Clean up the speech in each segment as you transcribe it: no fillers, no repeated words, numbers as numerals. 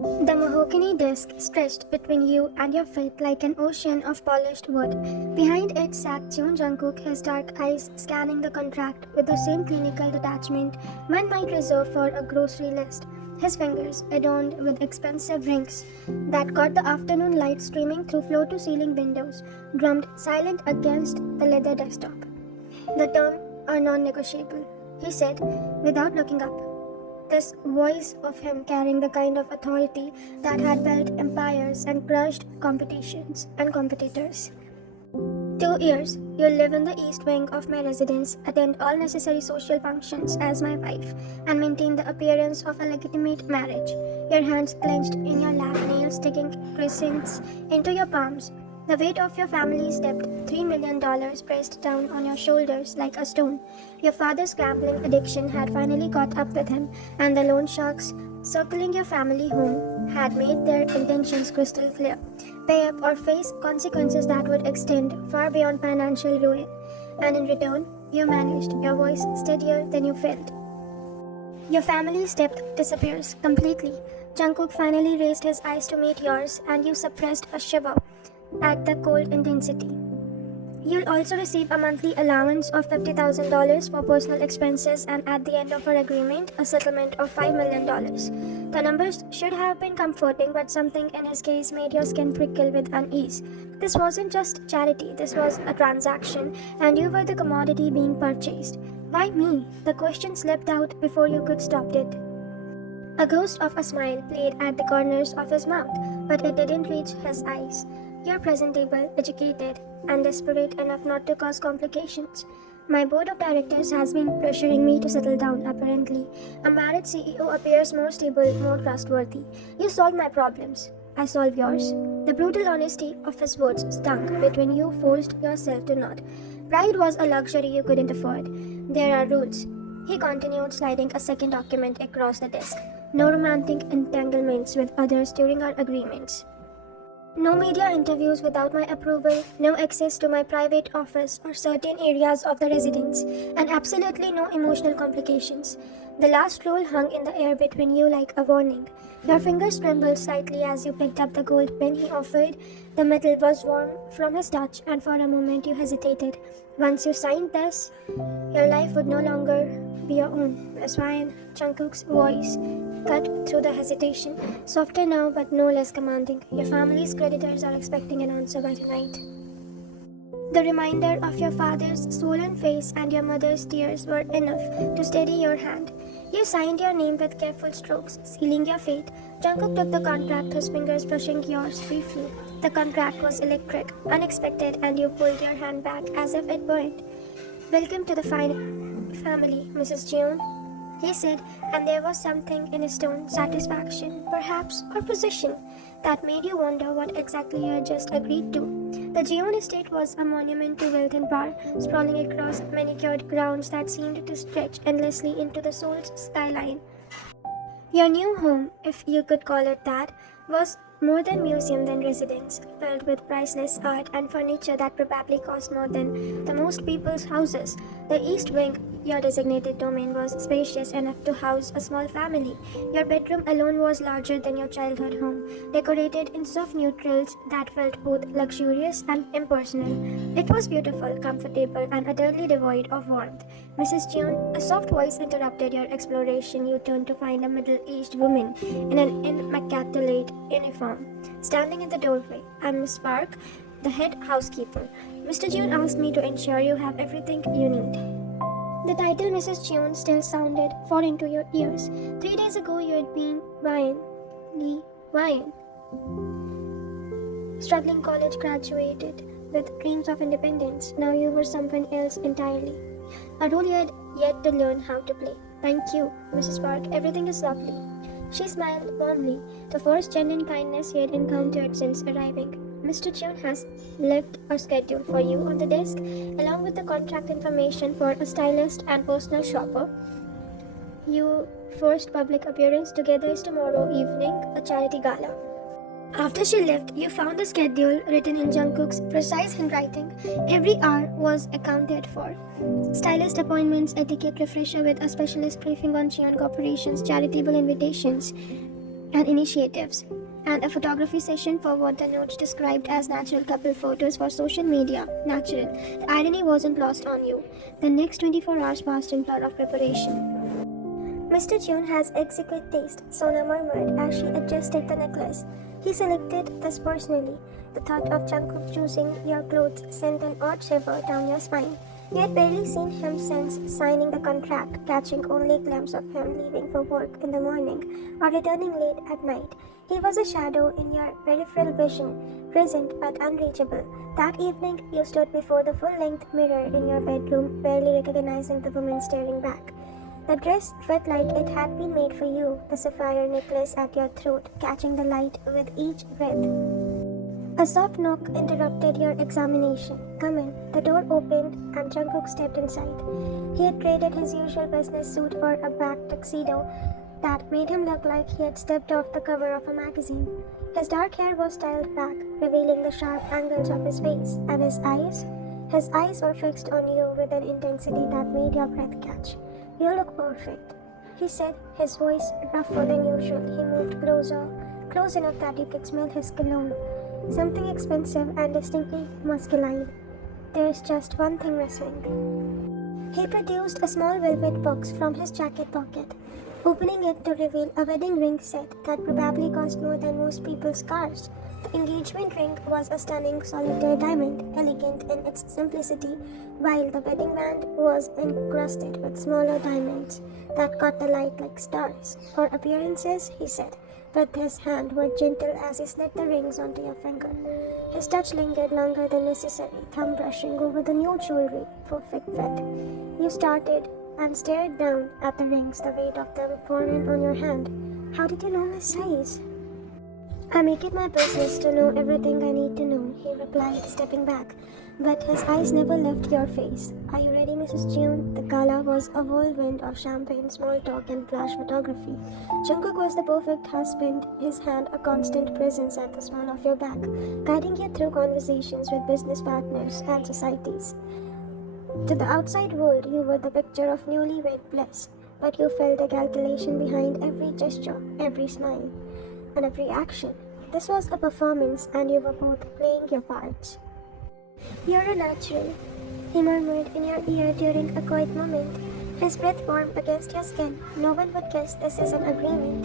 The mahogany desk stretched between you and your feet like an ocean of polished wood. Behind it sat Cheon Jungkook, his dark eyes scanning the contract with the same clinical detachment one might reserve for a grocery list. His fingers, adorned with expensive rings that caught the afternoon light streaming through floor-to-ceiling windows, drummed silent against the leather desktop. The terms are non-negotiable, he said, without looking up. This voice of him carrying the kind of authority that had built empires and crushed competitions and competitors. 2 years, you'll live in the east wing of my residence, attend all necessary social functions as my wife, and maintain the appearance of a legitimate marriage. Your hands clenched in your lap, nails sticking crescents into your palms. The weight of your family's debt, $3 million pressed down on your shoulders like a stone. Your father's gambling addiction had finally caught up with him, and the loan sharks circling your family home had made their intentions crystal clear. Pay up or face consequences that would extend far beyond financial ruin. And in return, you managed, your voice steadier than you felt. Your family's depth disappears completely. Jungkook finally raised his eyes to meet yours, and you suppressed a shiver at the cold intensity. You'll also receive a monthly allowance of $50,000 for personal expenses, and at the end of our agreement, a settlement of $5 million. The numbers should have been comforting, but something in his case made your skin prickle with unease. This wasn't just charity, this was a transaction, and you were the commodity being purchased. Why me? The question slipped out before you could stop it. A ghost of a smile played at the corners of his mouth, but it didn't reach his eyes. You're presentable, educated, and desperate enough not to cause complications. My board of directors has been pressuring me to settle down, apparently. A married CEO appears more stable, more trustworthy. You solve my problems. I solve yours. The brutal honesty of his words stung between you, forced yourself to nod. Pride was a luxury you couldn't afford. There are rules. He continued, sliding a second document across the desk. No romantic entanglements with others during our agreements. No media interviews without my approval, no access to my private office or certain areas of the residence, and absolutely no emotional complications. The last rule hung in the air between you like a warning. Your fingers trembled slightly as you picked up the gold pen he offered. The metal was warm from his touch, and for a moment you hesitated. Once you signed this, your life would no longer be your own. Miss Ryan, Jungkook's voice cut through the hesitation, softer now but no less commanding. Your family's creditors are expecting an answer by tonight. The reminder of your father's swollen face and your mother's tears were enough to steady your hand. You signed your name with careful strokes, sealing your fate. Jungkook took the contract, his fingers brushing yours briefly. The contract was electric, unexpected, and you pulled your hand back as if it burned. Welcome to the fine family, Mrs. Jeon, he said, and there was something in his tone, satisfaction, perhaps, or position, that made you wonder what exactly you had just agreed to. The Jeon estate was a monument to wealth and power, sprawling across manicured grounds that seemed to stretch endlessly into the soul's skyline. Your new home, if you could call it that, was more than museum than residence, filled with priceless art and furniture that probably cost more than the most people's houses. The East Wing, your designated domain, was spacious enough to house a small family. Your bedroom alone was larger than your childhood home, decorated in soft neutrals that felt both luxurious and impersonal. It was beautiful, comfortable, and utterly devoid of warmth. Mrs. June, a soft voice interrupted your exploration. You turned to find a middle-aged woman in an immaculate uniform standing in the doorway. I'm Miss Park, the head housekeeper. Mr. June asked me to ensure you have everything you need. The title Mrs. June still sounded foreign to your ears. 3 days ago you had been Ryan, Lee Ryan, struggling college graduated with dreams of independence. Now you were someone else entirely. A role you had yet to learn how to play. Thank you, Mrs. Park. Everything is lovely. She smiled warmly, the first genuine kindness he had encountered since arriving. Mr. June has left a schedule for you on the desk, along with the contract information for a stylist and personal shopper. Your first public appearance together is tomorrow evening, a charity gala. After she left, you found the schedule written in Jungkook's precise handwriting. Every hour was accounted for. Stylist appointments, etiquette refresher with a specialist briefing on Cheon Corporation's charitable invitations. and initiatives, and a photography session for what the notes described as natural couple photos for social media. Natural. The irony wasn't lost on you. The next 24 hours passed in blur of preparation. Mr. June has exquisite taste, Sona murmured as she adjusted the necklace. He selected this personally. The thought of Jungkook choosing your clothes sent an odd shiver down your spine. You had barely seen him since signing the contract, catching only a glimpse of him leaving for work in the morning or returning late at night. He was a shadow in your peripheral vision, present but unreachable. That evening, you stood before the full-length mirror in your bedroom, barely recognizing the woman staring back. The dress felt like it had been made for you, the sapphire necklace at your throat, catching the light with each breath. A soft knock interrupted your examination. Come in. The door opened and Jungkook stepped inside. He had traded his usual business suit for a black tuxedo that made him look like he had stepped off the cover of a magazine. His dark hair was styled back, revealing the sharp angles of his face, and his eyes were fixed on you with an intensity that made your breath catch. You look perfect, he said, his voice rougher than usual. He moved closer, close enough that you could smell his cologne. Something expensive and distinctly masculine. There's just one thing missing. He produced a small velvet box from his jacket pocket, opening it to reveal a wedding ring set that probably cost more than most people's cars. The engagement ring was a stunning solitaire diamond, elegant in its simplicity, while the wedding band was encrusted with smaller diamonds that caught the light like stars. For appearances, he said, but his hand were gentle as he slid the rings onto your finger. His touch lingered longer than necessary, thumb brushing over the new jewelry, perfect fit. You started and stared down at the rings, the weight of them foreign on your hand. How did you know my size? I make it my business to know everything I need to know, he replied, stepping back. But his eyes never left your face. Are you ready, Mrs. June? The gala was a whirlwind of champagne, small talk, and flash photography. Jungkook was the perfect husband, his hand a constant presence at the small of your back, guiding you through conversations with business partners and societies. To the outside world, you were the picture of newlywed bliss, but you felt the calculation behind every gesture, every smile, and every action. This was a performance, and you were both playing your parts. You're a natural, he murmured in your ear during a quiet moment, his breath warm against your skin. No one would guess this is an agreement,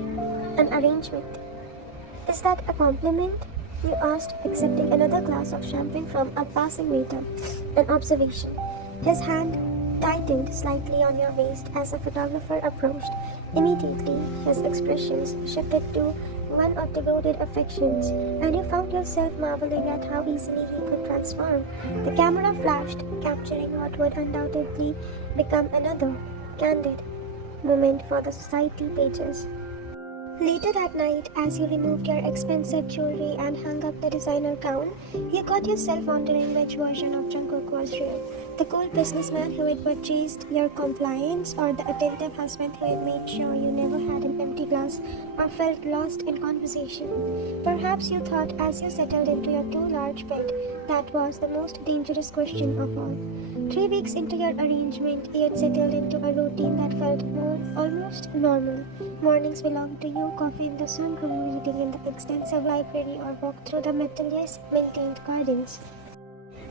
an arrangement. Is that a compliment? You asked, accepting another glass of champagne from a passing waiter. An observation. His hand tightened slightly on your waist as a photographer approached. Immediately, his expressions shifted to one of devoted affections, and you found yourself marveling at how easily he could transform. The camera flashed, capturing what would undoubtedly become another candid moment for the society pages. Later that night, as you removed your expensive jewelry and hung up the designer gown, you caught yourself wondering which version of Jungkook was real. The cool businessman who had purchased your compliance, or the attentive husband who had made sure you never had an empty glass or felt lost in conversation. Perhaps you thought as you settled into your too large bed, that was the most dangerous question of all. 3 weeks into your arrangement, you had settled into a routine that felt almost normal. Mornings belonged to you, coffee in the sunroom, reading in the extensive library, or walk through the meticulous maintained gardens.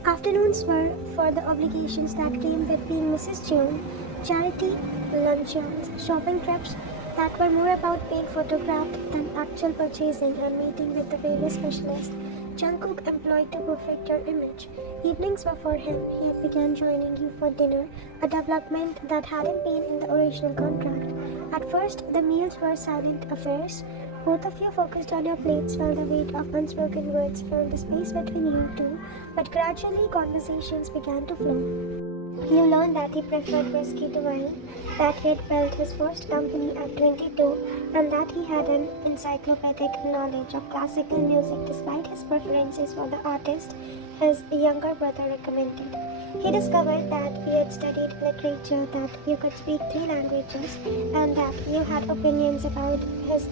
Afternoons were for the obligations that came with being Mrs. June, charity, luncheons, shopping trips that were more about being photographed than actual purchasing and meeting with the various specialists Jungkook employed to perfect your image. Evenings were for him. He had begun joining you for dinner, a development that hadn't been in the original contract. At first, the meals were silent affairs. Both of you focused on your plates while the weight of unspoken words filled the space between you two, but gradually conversations began to flow. You learned that he preferred whiskey to wine, that he had built his first company at 22, and that he had an encyclopedic knowledge of classical music despite his preferences for the artist his younger brother recommended. He discovered that you had studied literature, that you could speak 3 languages, and that you had opinions about his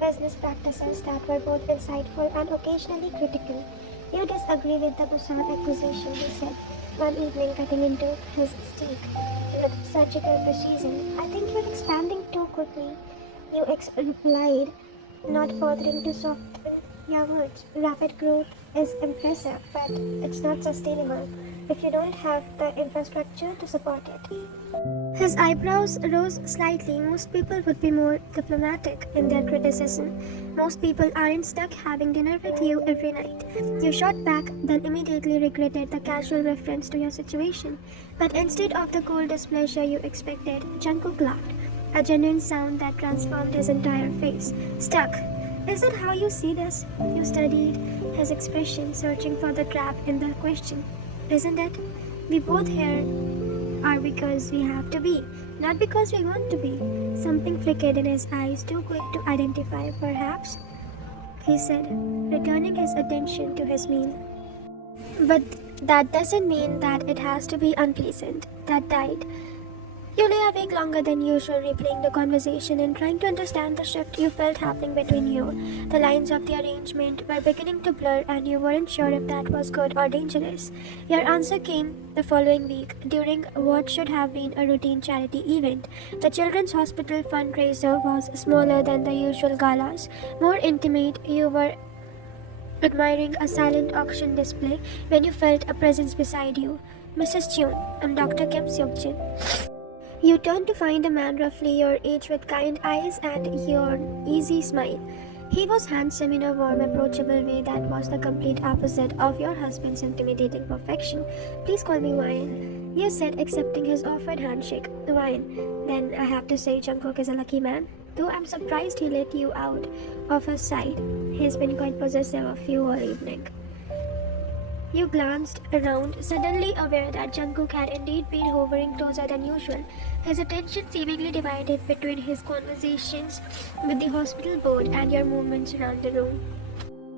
business practices that were both insightful and occasionally critical. You disagree with the Busan acquisition, he said, one evening cutting into his steak with surgical precision. I think you're expanding too quickly, you replied, not bothering to soften your words. Rapid growth is impressive, but it's not sustainable if you don't have the infrastructure to support it. His eyebrows rose slightly. Most people would be more diplomatic in their criticism. Most people aren't stuck having dinner with you every night. You shot back, then immediately regretted the casual reference to your situation. But instead of the cold displeasure you expected, Jungkook laughed, a genuine sound that transformed his entire face. Stuck. Is that how you see this? You studied his expression, searching for the trap in the question. Isn't it? We both here are because we have to be, not because we want to be. Something flickered in his eyes, too quick to identify, perhaps, he said, returning his attention to his meal. But that doesn't mean that it has to be unpleasant. That died. You lay awake longer than usual, replaying the conversation and trying to understand the shift you felt happening between you. The lines of the arrangement were beginning to blur, and you weren't sure if that was good or dangerous. Your answer came the following week, during what should have been a routine charity event. The Children's Hospital fundraiser was smaller than the usual galas, more intimate. You were admiring a silent auction display when you felt a presence beside you. Mrs. Chun, I'm Dr. Kim Seok-jin. You turned to find a man roughly your age with kind eyes and your easy smile. He was handsome in a warm, approachable way that was the complete opposite of your husband's intimidating perfection. Please call me Wine, you said, accepting his offered handshake. Wine. Then I have to say Jungkook is a lucky man. Though I'm surprised he let you out of his sight. He's been quite possessive of you all evening. You glanced around, suddenly aware that Jungkook had indeed been hovering closer than usual, his attention seemingly divided between his conversations with the hospital board and your movements around the room.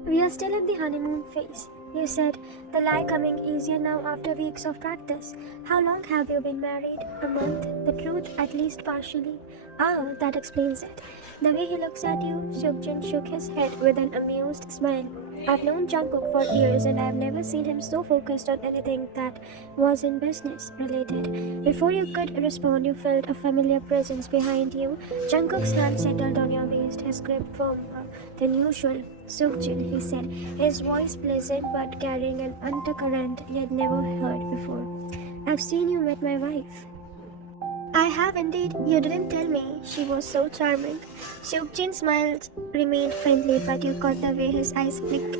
We are still in the honeymoon phase, you said, the lie coming easier now after weeks of practice. How long have you been married? A month? The truth, at least partially. Ah, that explains it. The way he looks at you, Seok-jin shook his head with an amused smile. I've known Jungkook for years and I've never seen him so focused on anything that wasn't business related. Before you could respond, you felt a familiar presence behind you. Jungkook's hand settled on your waist, his grip firmer than usual. Seok-jin, he said, his voice pleasant but carrying an undercurrent you'd never heard before. I've seen you with my wife. I have indeed. You didn't tell me. She was so charming. Seok-jin's smile remained friendly, but you caught the way his eyes flicked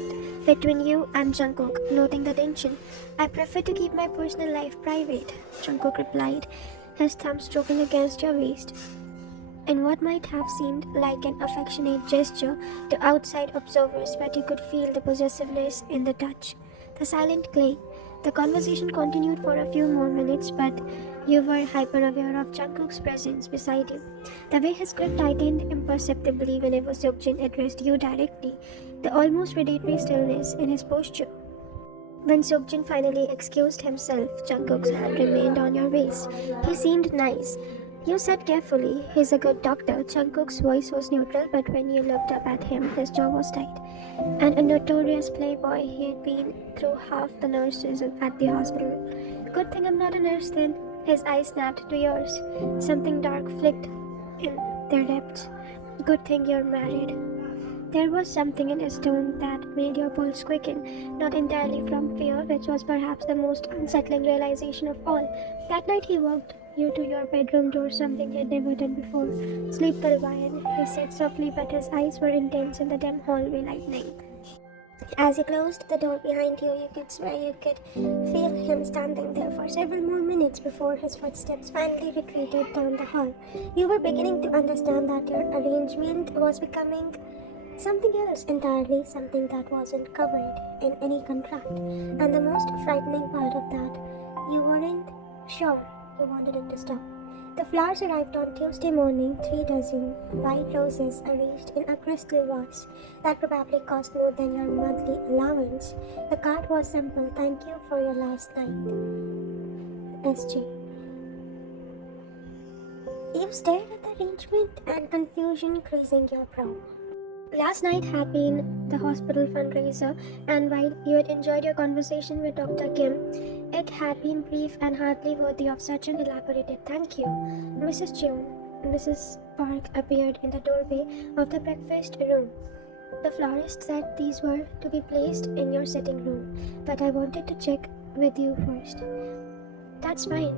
between you and Jungkook, noting the tension. I prefer to keep my personal life private, Jungkook replied, his thumb stroking against your waist. In what might have seemed like an affectionate gesture to outside observers, but you could feel the possessiveness in the touch. The silent clay. The conversation continued for a few more minutes, but you were hyper-aware of Jungkook's presence beside you. The way his grip tightened imperceptibly whenever Seok-jin addressed you directly, the almost predatory stillness in his posture. When Seok-jin finally excused himself, Jungkook's hand remained on your waist. He seemed nice. You said carefully, he's a good doctor. Jungkook's voice was neutral, but when you looked up at him, his jaw was tight. And a notorious playboy, he'd been through half the nurses at the hospital. Good thing I'm not a nurse then. His eyes snapped to yours. Something dark flicked in their depths. Good thing you're married. There was something in his tone that made your pulse quicken, not entirely from fear, which was perhaps the most unsettling realization of all. That night he walked you to your bedroom door, something he had never done before. Sleep till Ryan, he said softly, but his eyes were intense in the dim hallway lightning. As he closed the door behind you, you could swear you could feel him standing there for several more minutes before his footsteps finally retreated down the hall. You were beginning to understand that your arrangement was becoming something else entirely, something that wasn't covered in any contract. And the most frightening part of that, you weren't sure you wanted it to stop. The flowers arrived on Tuesday morning, 3 dozen white roses arranged in a crystal vase that probably cost more than your monthly allowance. The card was simple, thank you for your last night. SJ. You stared at the arrangement and confusion creasing your brow. Last night had been the hospital fundraiser, and while you had enjoyed your conversation with Dr. Kim, it had been brief and hardly worthy of such an elaborated thank you. Mrs. June, Mrs. Park appeared in the doorway of the breakfast room. The florist said these were to be placed in your sitting room, but I wanted to check with you first. That's fine,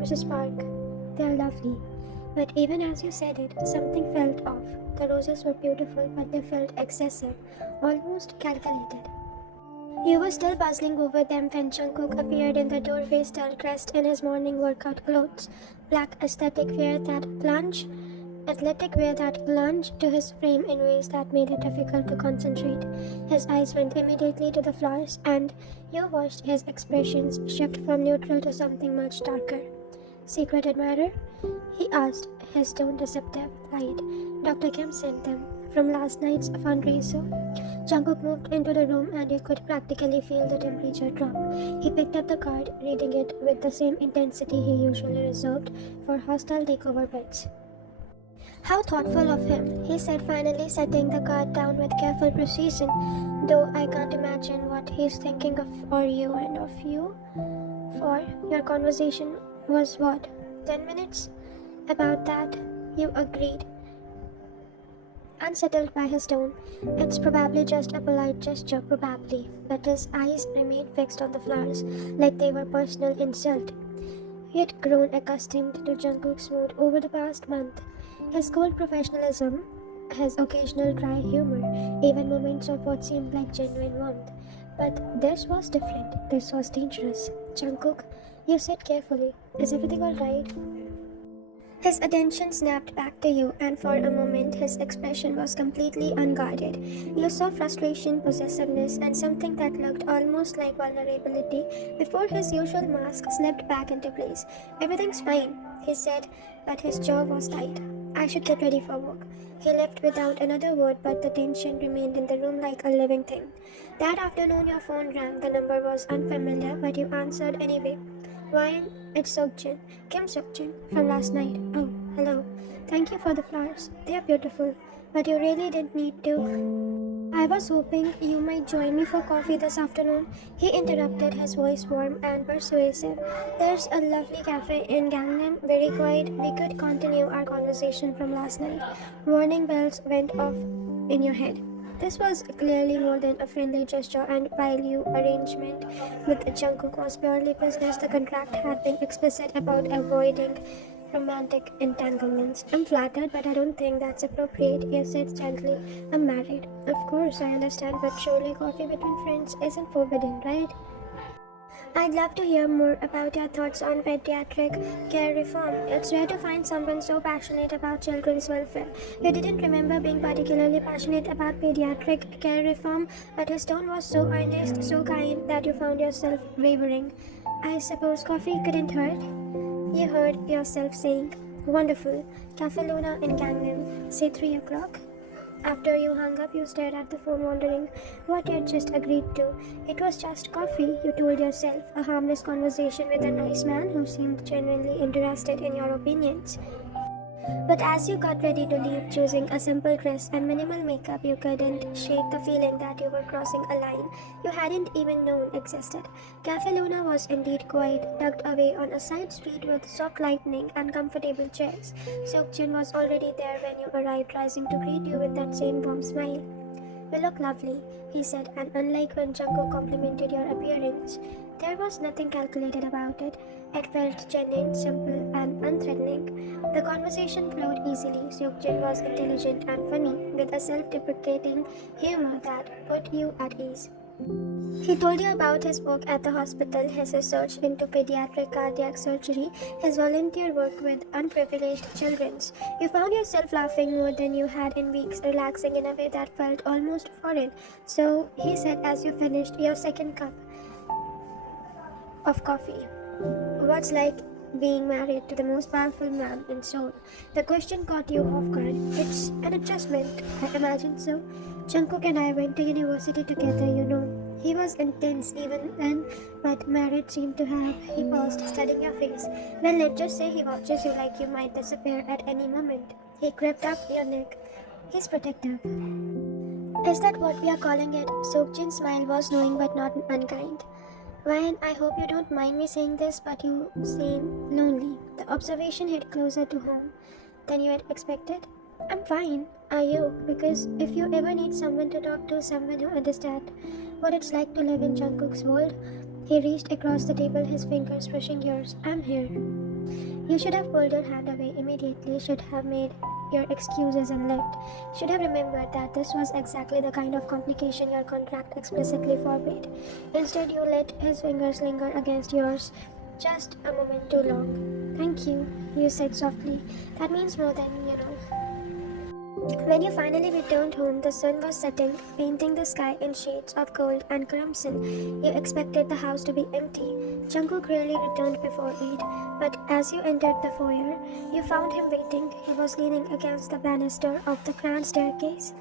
Mrs. Park. They're lovely. But even as you said it, something felt off. The roses were beautiful, but they felt excessive, almost calculated. You were still puzzling over them when Jungkook appeared in the doorway, still dressed in his morning workout clothes, black athletic wear that plunged to his frame in ways that made it difficult to concentrate. His eyes went immediately to the flowers, and you watched his expressions shift from neutral to something much darker. Secret admirer? He asked, his tone deceptive, light. Dr. Kim sent them from last night's fundraiser. Jungkook moved into the room and you could practically feel the temperature drop. He picked up the card, reading it with the same intensity he usually reserved for hostile takeover bids. How thoughtful of him, he said, finally setting the card down with careful precision, though I can't imagine what he's thinking of for you and of you. For your conversation was what? 10 minutes? About that, you agreed. Unsettled by his tone, it's probably just a polite gesture, probably, but his eyes remained fixed on the flowers, like they were personal insult. He had grown accustomed to Jungkook's mood over the past month. His cold professionalism, his occasional dry humor, even moments of what seemed like genuine warmth. But this was different. This was dangerous. Jungkook, you said carefully, is everything alright? His attention snapped back to you, and for a moment his expression was completely unguarded. You saw frustration, possessiveness, and something that looked almost like vulnerability before his usual mask slipped back into place. Everything's fine, he said, but his jaw was tight. I should get ready for work. He left without another word, but the tension remained in the room like a living thing. That afternoon your phone rang. The number was unfamiliar, but you answered anyway. Ryan, it's Seokjin, Kim Seokjin, from last night. Oh, hello. Thank you for the flowers. They are beautiful, but you really didn't need to. I was hoping you might join me for coffee this afternoon. He interrupted, his voice warm and persuasive. There's a lovely cafe in Gangnam, very quiet. We could continue our conversation from last night. Warning bells went off in your head. This was clearly more than a friendly gesture, and while your arrangement with Jungkook was purely business, the contract had been explicit about avoiding romantic entanglements. I'm flattered, but I don't think that's appropriate, he said gently. I'm married. Of course, I understand, but surely coffee between friends isn't forbidden, right? I'd love to hear more about your thoughts on pediatric care reform. It's rare to find someone so passionate about children's welfare. You didn't remember being particularly passionate about pediatric care reform, but his tone was so earnest, so kind, that you found yourself wavering. I suppose coffee couldn't hurt? You heard yourself saying, wonderful. Cafe Luna in Gangnam, say 3 o'clock? After you hung up, you stared at the phone, wondering what you had just agreed to. It was just coffee, you told yourself, a harmless conversation with a nice man who seemed genuinely interested in your opinions. But as you got ready to leave, choosing a simple dress and minimal makeup, you couldn't shake the feeling that you were crossing a line you hadn't even known existed. Cafe Luna was indeed quiet, tucked away on a side street with soft lighting and comfortable chairs. Seokjin was already there when you arrived, rising to greet you with that same warm smile. You look lovely, he said, and unlike when Jungkook complimented your appearance, there was nothing calculated about it. It felt genuine, simple, and unthreatening. The conversation flowed easily. Seokjin was intelligent and funny, with a self-deprecating humor that put you at ease. He told you about his work at the hospital, his research into pediatric cardiac surgery, his volunteer work with unprivileged children. You found yourself laughing more than you had in weeks, relaxing in a way that felt almost foreign. So, he said as you finished your second cup of coffee, what's like being married to the most powerful man in Seoul? The question caught you off guard. It's an adjustment, I imagine so. Jungkook and I went to university together, you know. He was intense even then, but marriage seemed to have. He paused, studying your face. Well, let's just say he watches you like you might disappear at any moment. He crept up your neck. He's protective. Is that what we are calling it? Seokjin's smile was knowing but not unkind. Ryan, I hope you don't mind me saying this, but you seem lonely. The observation hit closer to home. than you had expected? I'm fine. Are you? Because if you ever need someone to talk to, someone who understands what it's like to live in Jungkook's world, he reached across the table, his fingers pushing yours. I'm here. You should have pulled your hand away immediately, should have made your excuses and left. Should have remembered that this was exactly the kind of complication your contract explicitly forbade. Instead, you let his fingers linger against yours just a moment too long. Thank you said softly. That means more than you know. When you finally returned home, the sun was setting, painting the sky in shades of gold and crimson. You expected the house to be empty. Jungkook rarely returned before 8, but as you entered the foyer, you found him waiting. He was leaning against the banister of the grand staircase,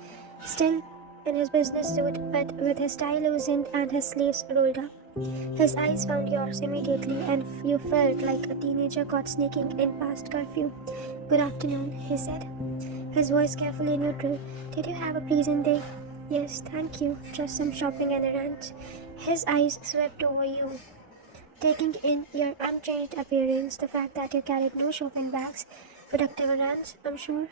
still in his business suit, but with his tie loosened and his sleeves rolled up. His eyes found yours immediately, and you felt like a teenager caught sneaking in past curfew. Good afternoon, he said, his voice carefully neutral. Did you have a pleasant day? Yes, thank you. Just some shopping and errands. His eyes swept over you, taking in your unchanged appearance, the fact that you carried no shopping bags. Productive errands, I'm sure.